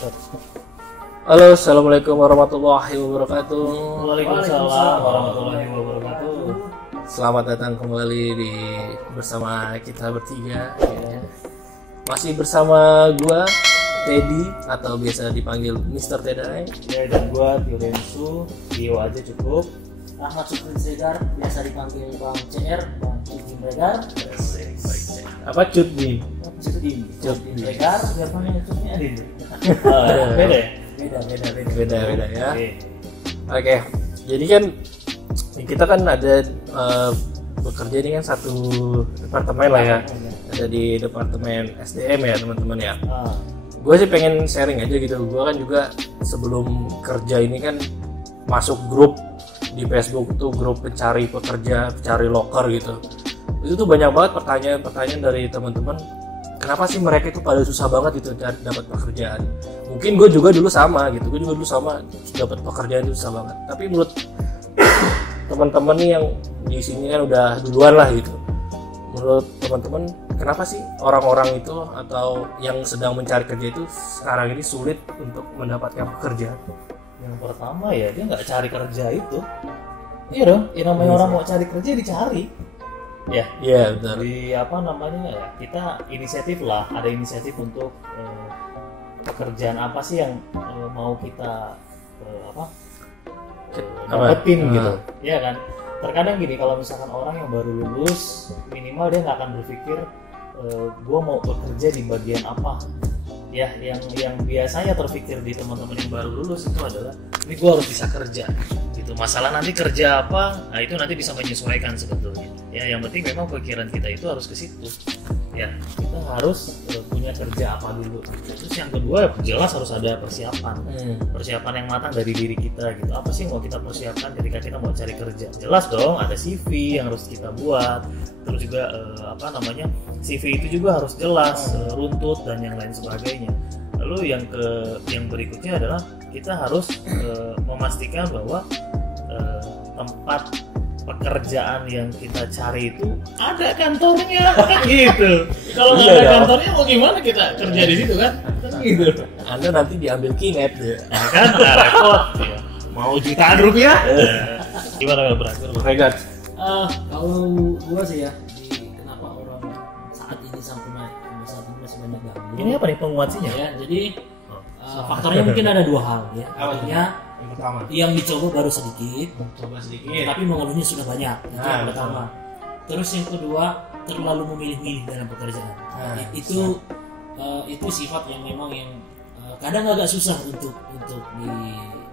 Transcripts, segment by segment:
Halo, assalamualaikum warahmatullahi wabarakatuh. Waalaikumsalam warahmatullahi wabarakatuh. Selamat datang kembali bersama kita bertiga. Ya. Masih bersama gua Teddy atau biasa dipanggil Mr. Tedai. Ya, dan gua Tio Densu, Tio aja cukup. Ahmad Sukrin Segar, biasa dipanggil Bang CR, Bang Cudin Regar. Apa Cudin? Cudin Regar, biar panggilnya Cudin Adin. Beda ya? Beda ya. Oke. Oke. Jadi kan kita kan ada bekerja ini kan satu departemen lah ya. Ada di departemen SDM ya teman-teman ya. Gue sih pengen sharing aja gitu. Gue kan juga sebelum kerja ini kan masuk grup di Facebook tuh, grup pencari pekerja, pencari loker gitu. Itu tuh banyak banget pertanyaan-pertanyaan dari teman-teman. Kenapa sih mereka itu pada susah banget gitu dapat pekerjaan? Mungkin gue juga dulu sama gitu. Gue juga dulu sama dapat pekerjaan itu susah banget. Tapi menurut teman-teman nih yang di sini kan udah duluan lah gitu. Menurut teman-teman, kenapa sih orang-orang itu atau yang sedang mencari kerja itu sekarang ini sulit untuk mendapatkan pekerjaan? Yang pertama ya dia nggak cari kerja itu. Iya dong. Ya namanya orang mau cari kerja dicari. Ya. Iya benar. Di apa namanya ya, kita inisiatif lah. Ada inisiatif untuk pekerjaan apa sih yang mau kita dapetin gitu. Ya kan. Terkadang gini, kalau misalkan orang yang baru lulus, minimal dia nggak akan berpikir gue mau bekerja di bagian apa. Ya, yang biasanya terpikir di teman-teman yang baru lulus itu adalah ini gue harus bisa kerja gitu. Masalah nanti kerja apa, nah itu nanti bisa menyesuaikan sebetulnya. Ya, yang penting memang pikiran kita itu harus ke situ. Ya, kita harus punya kerja apa dulu. Terus yang kedua jelas harus ada persiapan. Persiapan yang matang dari diri kita gitu. Apa sih yang mau kita persiapkan ketika kita mau cari kerja? Jelas dong, ada CV yang harus kita buat. Terus juga CV itu juga harus jelas, runtut dan yang lain sebagainya. Lalu yang berikutnya adalah kita harus memastikan bahwa tempat pekerjaan yang kita cari itu ada kantornya kan gitu. Kalau nggak ada kantornya mau gimana kita kerja di situ kan gitu. Anda nanti diambil kinet ya. Nah kan repot ya. Mau jutaan rupiah. Gimana Regat? Kalau gua sih ya, kenapa orang saat ini sampai masih banyak gangguan. Ini apa nih penguatnya? Ya, jadi faktornya mungkin ada dua hal ya. Artinya Yang pertama, yang dicoba baru sedikit, sedikit. tapi mengeluhnya sudah banyak. Itu yang pertama. Terus yang kedua, terlalu memilih-milih dalam pekerjaan. Itu sifat yang memang yang kadang agak susah untuk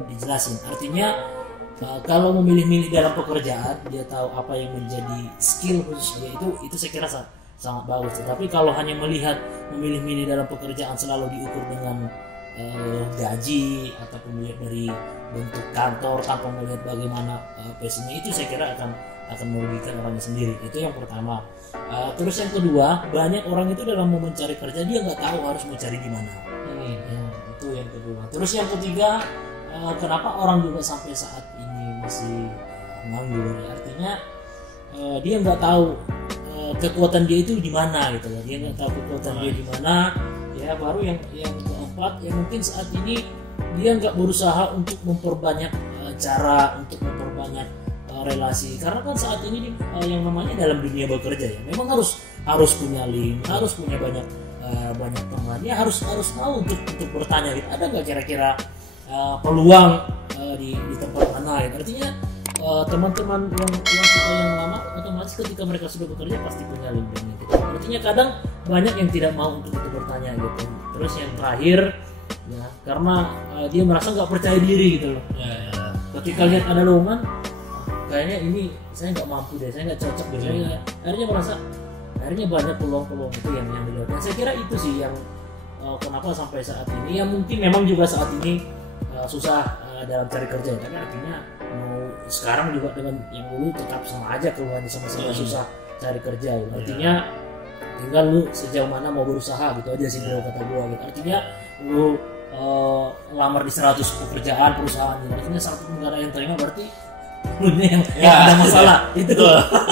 dijelasin. Artinya kalau memilih-milih dalam pekerjaan, dia tahu apa yang menjadi skill khusus dia, itu saya kira sangat bagus. Tapi kalau hanya memilih-milih dalam pekerjaan selalu diukur dengan gaji ataupun melihat dari bentuk kantor tanpa melihat bagaimana passionnya, itu saya kira akan merugikan orangnya sendiri. Itu yang pertama. Terus yang kedua, banyak orang itu dalam mau mencari kerja dia nggak tahu harus mencari di mana. Ya, itu yang kedua. Terus yang ketiga, kenapa orang juga sampai saat ini masih nganggur? Artinya dia nggak tahu kekuatan dia itu di mana gitu loh. Dia nggak tahu kekuatan dia di mana. Ya, baru yang keempat, yang mungkin saat ini dia nggak berusaha untuk memperbanyak cara untuk memperbanyak relasi, karena kan saat ini yang namanya dalam dunia bekerja ya memang harus punya link, harus punya banyak teman, ya harus tahu untuk bertanya gitu, ada nggak kira-kira peluang di tempat mana ya. Artinya teman-teman yang lama otomatis ketika mereka sudah bekerja pasti punya link gitu. Artinya kadang banyak yang tidak mau untuk bertanya gitu. Terus yang terakhir ya karena dia merasa nggak percaya diri gitu loh. Ketika lihat ada lowongan, kayaknya ini saya nggak mampu deh, saya nggak cocok deh. Saya akhirnya banyak peluang-peluang itu yang dilihat. Dan saya kira itu sih yang kenapa sampai saat ini ya mungkin memang juga saat ini susah dalam cari kerja. Tapi artinya mau sekarang juga dengan yang dulu tetap sama aja keluhannya sama-sama susah cari kerja. Gitu. Artinya tinggal lu sejauh mana mau berusaha gitu aja sih kalau kata gua gitu. Artinya lu lamar di 100 pekerjaan perusahaan gitu. Artinya satu negara yang terima berarti lu yang ada masalah itu.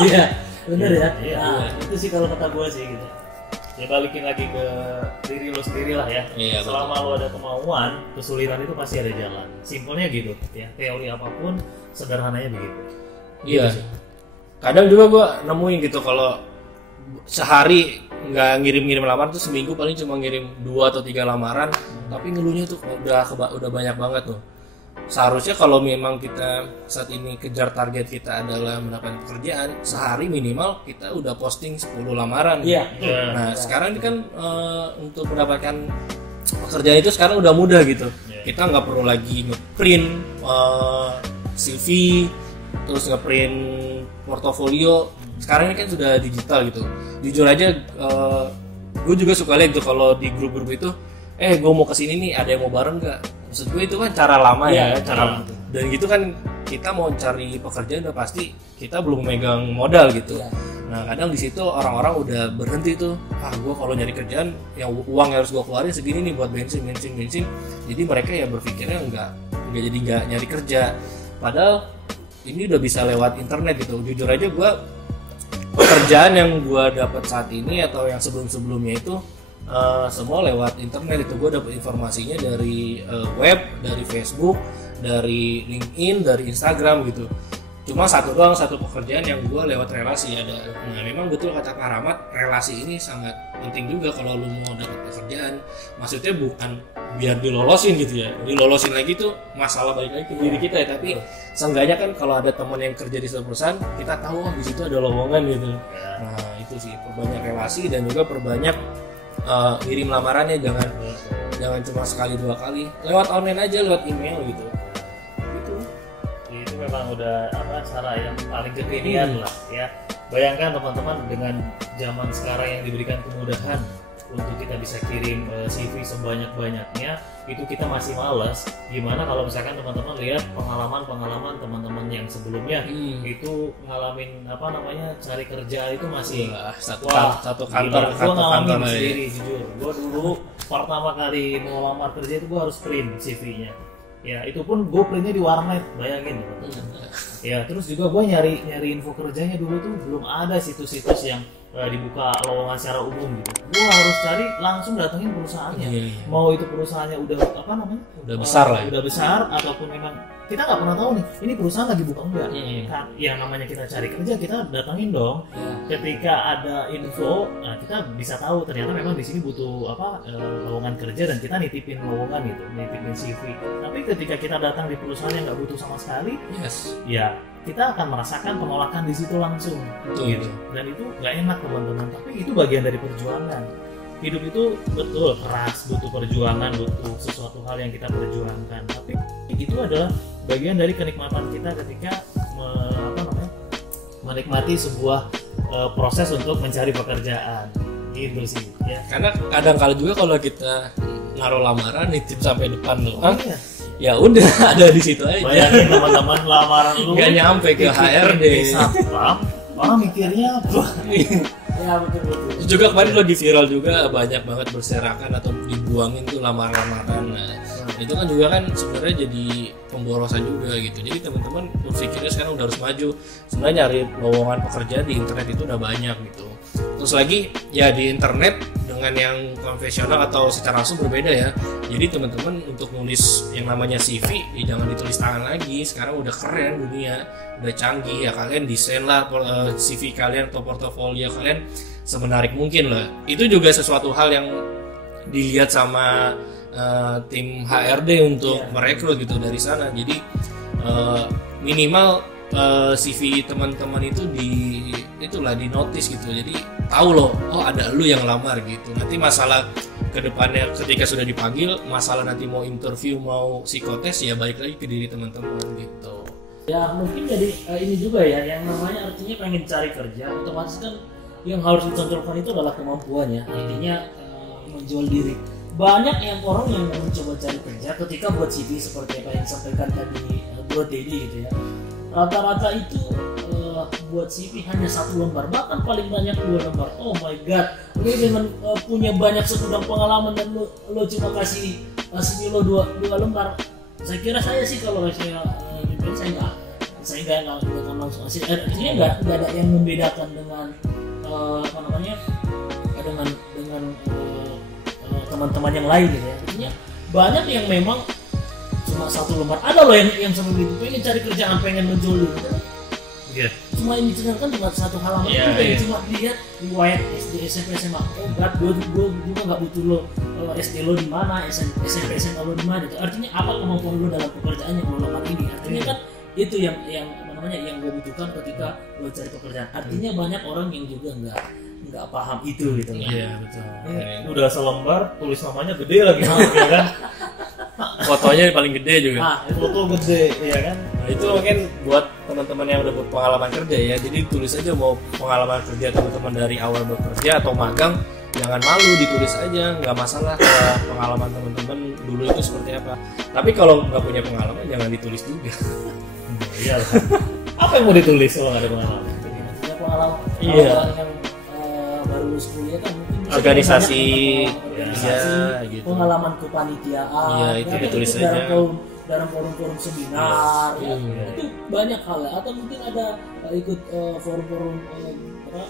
Iya bener ya. Nah, itu sih kalau kata gua sih gitu. Ya balikin lagi ke diri lo sendiri lah ya. Iya, selama lo ada kemauan, kesulitan itu pasti ada jalan. Simpelnya gitu ya. Teori apapun sederhananya begitu. Iya. Gitu sih. Kadang juga gue nemuin gitu kalau sehari nggak ngirim-ngirim lamaran tuh seminggu paling cuma ngirim 2 atau 3 lamaran, tapi ngeluhnya tuh udah banyak banget tuh. Seharusnya kalau memang kita saat ini kejar target kita adalah mendapatkan pekerjaan, sehari minimal kita udah posting 10 lamaran. Iya. Nah, sekarang ini kan untuk mendapatkan pekerjaan itu sekarang udah mudah gitu. Kita nggak perlu lagi ngeprint CV, terus ngeprint portofolio. Sekarang ini kan sudah digital gitu. Jujur aja, gue juga suka lihat tuh kalau di grup-grup itu, gue mau kesini nih, ada yang mau bareng nggak? Maksud gue itu kan cara lama ya, cara dan gitu kan kita mau cari pekerjaan udah pasti kita belum megang modal gitu. Nah kadang di situ orang-orang udah berhenti tuh, gue kalau nyari kerjaan yang uang yang harus gue keluarin segini nih buat bensin. Jadi mereka ya berpikirnya nggak jadi nggak nyari kerja. Padahal ini udah bisa lewat internet gitu. Jujur aja gue pekerjaan yang gue dapat saat ini atau yang sebelum-sebelumnya itu semua lewat internet. Itu gue dapat informasinya dari web, dari Facebook, dari LinkedIn, dari Instagram gitu. Cuma satu pekerjaan yang gue lewat relasi ada. Nah memang betul kata Pak Rahmat, relasi ini sangat penting juga kalau lu mau dapat pekerjaan. Maksudnya bukan biar dilolosin gitu ya, dilolosin lagi tuh masalah balik lagi ke diri kita ya. Tapi seenggaknya kan kalau ada teman yang kerja di suatu perusahaan, kita tahu di situ ada lowongan gitu. Nah itu sih, perbanyak relasi dan juga perbanyak kirim lamarannya, jangan cuma sekali 2 kali, lewat online aja, lewat email gitu. Itu memang udah cara yang paling kekinian lah ya. Bayangkan teman-teman dengan zaman sekarang yang diberikan kemudahan untuk kita bisa kirim CV sebanyak-banyaknya, itu kita masih malas. Gimana kalau misalkan teman-teman lihat pengalaman teman-teman yang sebelumnya itu ngalamin cari kerja itu masih satu kantor gue ngalamin sendiri jujur. Gue dulu pertama kali mau lamar kerja itu gue harus print CV-nya. Ya itu pun gue printnya di warnet, bayangin. Ya terus juga gue nyari info kerjanya dulu tuh belum ada situs-situs yang dibuka lowongan secara umum gitu. Gue harus cari langsung datengin perusahaannya. Mau itu perusahaannya udah udah besar lah. Udah besar ataupun memang kita nggak pernah tahu nih ini perusahaan lagi buka enggak. Kan ya namanya kita cari kerja, kita datengin dong. Ketika ada info, kita bisa tahu ternyata memang di sini butuh lowongan kerja dan kita nitipin lowongan gitu, nitipin CV. Tapi ketika kita datang di perusahaan yang nggak butuh sama sekali, ya kita akan merasakan penolakan di situ langsung. Gitu. Dan itu nggak enak teman-teman. Tapi itu bagian dari perjuangan. Hidup itu betul keras, butuh perjuangan, butuh sesuatu hal yang kita perjuangkan. Tapi itu adalah bagian dari kenikmatan kita ketika menikmati sebuah proses untuk mencari pekerjaan. Gitu sih. Ya. Karena kadang-kala juga kalau kita naruh lamaran nitip sampai depan doang. Ya udah ada di situ aja. Bayangin teman-teman lamaran lu nggak nyampe ke HRD. Malah mikirnya apa? Ya betul. Juga kemarin lagi viral juga, banyak banget berserakan atau dibuangin tuh lamaran-lamaran. Nah, itu kan juga kan sebenarnya jadi pemborosan juga gitu. Jadi teman-teman berpikirnya sekarang udah harus maju. Sebenarnya nyari lowongan pekerjaan di internet itu udah banyak gitu. Terus lagi ya di internet dengan yang konvensional atau secara langsung berbeda ya. Jadi teman-teman untuk nulis yang namanya CV ya jangan ditulis tangan lagi. Sekarang udah keren dunia, udah canggih ya. Kalian desain lah CV kalian atau portofolio kalian semenarik mungkin lah. Itu juga sesuatu hal yang dilihat sama tim HRD untuk merekrut gitu dari sana. Jadi minimal CV teman-teman itu di notice gitu. Jadi tahu loh, ada lu yang lamar gitu. Nanti masalah kedepannya ketika sudah dipanggil, masalah nanti mau interview, mau psikotes ya balik lagi ke diri teman-teman gitu. Ya mungkin jadi ini juga ya, yang namanya artinya pengen cari kerja, otomatis kan yang harus ditonjolkan itu adalah kemampuannya. Artinya menjual diri. Banyak yang orang yang mencoba cari kerja ketika buat CV seperti apa yang disampaikan tadi buat Dedi gitu ya. Rata-rata itu buat CV hanya 1 lembar, bahkan paling banyak 2 lembar. Oh my god, lu dengan punya banyak segudang pengalaman dan lo cuma kasih CV lo 2 lembar. Saya kira saya sih kalau saya nggak akan langsung artinya nggak ada yang membedakan dengan dengan teman-teman yang lain gitu ya. Artinya banyak yang memang cuma satu lembar. Ada loh yang seperti itu, pengen cari kerjaan, pengen menjual gitu. Iya. Cuma yang dicengarkan cuma satu halaman, cuma dilihat riwayat SD, SMP, SMA. Oh, berat, gue juga nggak butuh lo SD lo di mana, SMP, SMA lo di mana. Artinya apa kemampuan lo dalam pekerjaan yang lo lakukan ini? Artinya kan itu yang namanya yang gue butuhkan ketika lo cari pekerjaan. Artinya banyak orang yang juga nggak paham itu gitu kan. Iya betul. Udah selembar, tulis namanya gede lagi, ya kan? Fotonya paling gede juga. Nah, foto gede, ya kan? Nah, itu mungkin buat teman-teman yang udah berpengalaman kerja ya. Jadi tulis aja mau pengalaman kerja teman-teman dari awal bekerja atau magang, jangan malu, ditulis aja, nggak masalah kalau pengalaman teman-teman dulu itu seperti apa. Tapi kalau nggak punya pengalaman jangan ditulis juga. Iya lah. Apa yang mau ditulis kalau nggak ada pengalaman? Ya pengalaman. Iya. Yang baru lulus kuliah kan mungkin Organisasi, gitu. Pengalaman kepanitiaan. Iya, itu ya, ditulis itu aja. Dalam forum-forum seminar, ya. Itu banyak hal ya. Atau mungkin ada ikut forum-forum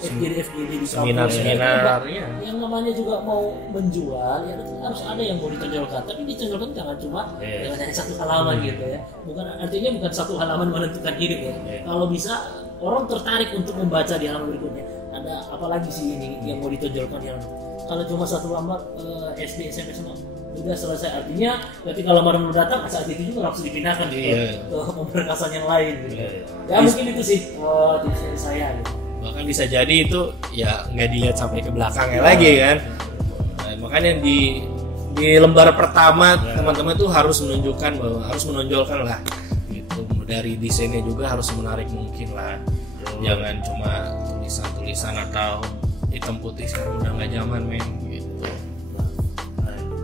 FGD di seminar-seminar, ya. Yang namanya juga mau menjual, ya harus ada yang mau ditonjolkan. Tapi ditonjolkan jangan cuma dengan hanya satu halaman gitu ya. Artinya bukan satu halaman menentukan hidup ya. Kalau bisa orang tertarik untuk membaca di halaman berikutnya. Ada apa lagi sih ini yang mau ditonjolkan yang kalau cuma satu lambar SD SMP semua udah selesai. Artinya ketika lamaran datang saat itu juga langsung dipindahkan ke pemberkasan yang lain gitu. Ya mungkin itu sih tips dari saya gitu. Bahkan bisa jadi itu ya nggak dilihat sampai ke belakangnya lagi kan. Nah, makanya di lembar pertama teman-teman tuh harus menunjukkan bahwa harus menonjolkan lah gitu. Dari desainnya juga harus menarik mungkin lah. Jangan cuma tulisan-tulisan atau hitam putih, sekarang udah nggak zaman men gitu.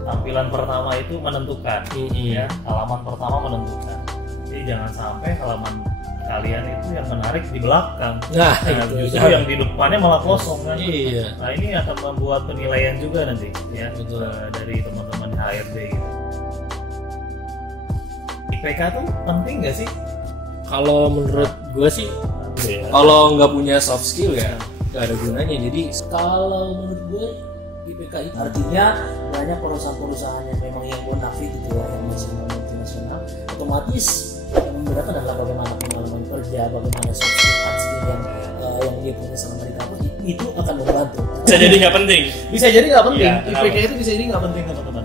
Tampilan pertama itu menentukan, ya halaman pertama menentukan. Jadi jangan sampai halaman kalian itu yang menarik di belakang. Nah justru yang di depannya malah kosong kan. Iya. Nah ini akan membuat penilaian juga nanti ya Betul. dari teman-teman HRD gitu. IPK tuh penting nggak sih? Kalau menurut gue sih, kalau nggak punya soft skill ya nggak ada gunanya. Jadi kalau menurut gue IPK itu artinya banyak perusahaan-perusahaan yang memang yang bonafit gitu ya, yang masih multinasional, otomatis yang membedakan adalah bagaimana pengalaman kerja, bagaimana soft skill yang dia punya selama di kampus, itu akan membantu. bisa jadi nggak penting. Bisa jadi nggak penting. Ya, IPK itu bisa jadi nggak penting teman-teman.